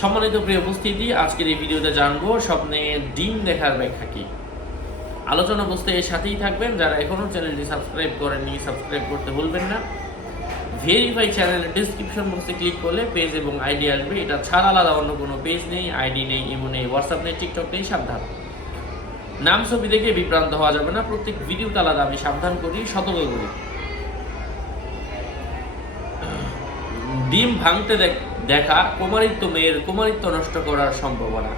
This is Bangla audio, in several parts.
সম্মানিত প্রিয় উপস্থিতি, আজকের এই ভিডিওতে জানবো স্বপ্নে ডিম দেখার ব্যাখ্যা কি। আলোচনা বুঝতে এর সাথেই থাকবেন। যারা এখনো চ্যানেলটি সাবস্ক্রাইব করেননি, সাবস্ক্রাইব করতে ভুলবেন না। ভেরিফাই চ্যানেলের ডিসক্রিপশন বক্সে ক্লিক করলে পেজ এবং আইডি আসবে। এটা ছাড়া আলাদা অন্য কোনো পেজ নেই, আইডি নেই, ইমো নেই, হোয়াটসঅ্যাপ নেই, টিকটক নেই। সাবধান, নাম ছবি দেখে বিভ্রান্ত হওয়া যাবে না। প্রত্যেক ভিডিওতে আলাদা আমি সাবধান করি, সতর্ক করি। ডিম ভাঙতে দেখা কুমারিত্ব মেয়ের কুমারিত্ব নষ্ট করার সম্ভাবনা।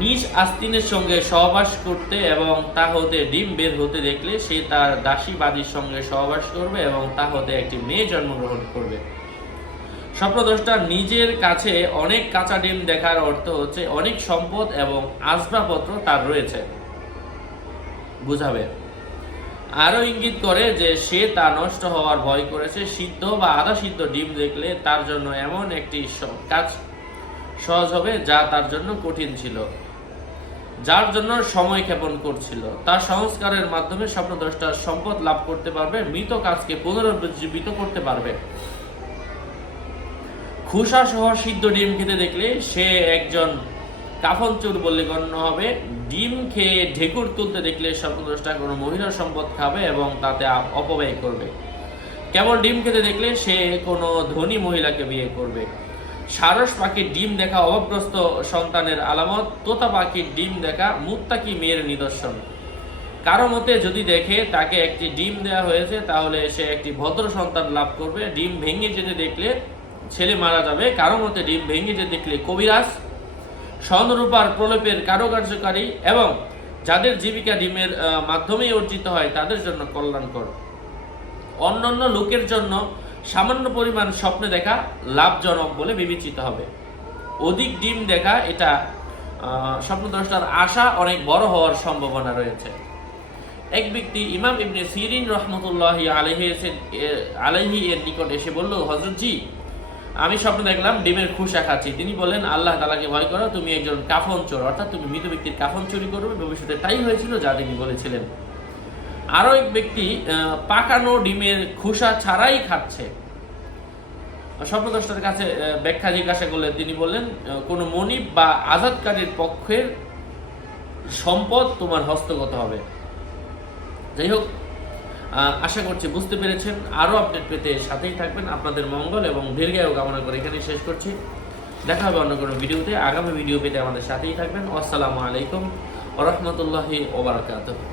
নিজ আস্তিনের সঙ্গে সহবাস করতে এবং তা হতে ডিম বের হতে দেখলে সে তার দাসীবাদীর সঙ্গে সহবাস করবে এবং তা হতে একটি মেয়ে জন্মগ্রহণ করবে। স্বপ্নদ্রষ্টা নিজের কাছে অনেক কাঁচা ডিম দেখার অর্থ হচ্ছে অনেক সম্পদ এবং আসবাবপত্র তার রয়েছে, বুঝাবে। আরও ইঙ্গিত করে যে সে তা নষ্ট হওয়ার ভয় করেছে। সিদ্ধ বা আধা সিদ্ধ ডিম দেখলে তার জন্য এমন একটি কাজ সহজ হবে যা তার জন্য কঠিন ছিল, যার জন্য সময় ক্ষেপণ করছিল। তার সংস্কারের মাধ্যমে স্বপ্নদ্রষ্টা সম্পদ লাভ করতে পারবে, মৃত কাজকে পুনরুজ্জীবিত করতে পারবে। খুসা সহ সিদ্ধ ডিম খেতে দেখলে সে একজন কাফনচোর বলে গণ্য হবে। ডিম খেয়ে ঢেকুর তুলতে দেখলে স্বপ্নদ্রষ্টা কোনো মহিলার সম্পদ খাবে এবং তাতে অপব্যয় করবে। কেবল ডিম খেতে দেখলে সে কোনো ধনী মহিলাকে বিয়ে করবে। সারস পাখির ডিম দেখা অভাবগ্রস্ত সন্তানের আলামত। তোতা পাখির ডিম দেখা মুত্তাকি মেয়ের নিদর্শন। কারো মতে যদি দেখে তাকে একটি ডিম দেওয়া হয়েছে তাহলে সে একটি ভদ্র সন্তান লাভ করবে। ডিম ভেঙে যেতে দেখলে ছেলে মারা যাবে। কারো মতে ডিম ভেঙে যেতে দেখলে কবিরাজ, স্বর্ণরূপার প্রলেপের কারুকার্যকারী এবং যাদের জীবিকা ডিমের মাধ্যমেই অর্জিত হয় তাদের জন্য কল্যাণকর। অন্যান্য লোকের জন্য সামান্য পরিমাণ স্বপ্নে দেখা লাভজনক বলে বিবেচিত হবে। অধিক ডিম দেখা এটা স্বপ্নদ্রষ্টার আশা অনেক বড় হওয়ার সম্ভাবনা রয়েছে। এক ব্যক্তি ইমাম ইবনে সিরিন রহমতুল্লাহি আলাইহি এর নিকট এসে বলল, হযরতজি, আমি স্বপ্ন দেখলাম ডিমের খুসা খাচ্ছি। তিনি বললেন, আল্লাহ তাআলাকে ভয় করো, তুমি একজন কাফন চোর, অর্থাৎ তুমি মৃত ব্যক্তির কাফন চুরি করবে। ভবিষ্যতে তাই হয়েছিল যা তিনি বলেছিলেন। আরও এক ব্যক্তি পাকানো ডিমের খোসা ছাড়াই খাচ্ছে। স্বপ্নদ্রষ্টার কাছে ব্যাখ্যা জিজ্ঞাসা করলে তিনি বললেন, কোনো মনিব বা আজাদকারীর পক্ষের সম্পদ তোমার হস্তগত হবে। যাই হোক, আশা করছি বুঝতে পেরেছেন। আরও আপডেট পেতে সাথেই থাকবেন। আপনাদের মঙ্গল এবং দীর্ঘায়ু কামনা করে এখানেই শেষ করছি। দেখা হবে অন্য কোনো ভিডিওতে। আগামী ভিডিও পেতে আমাদের সাথেই থাকবেন। আসসালামু আলাইকুম ওয়া রাহমাতুল্লাহি ওয়া বারাকাতুহু।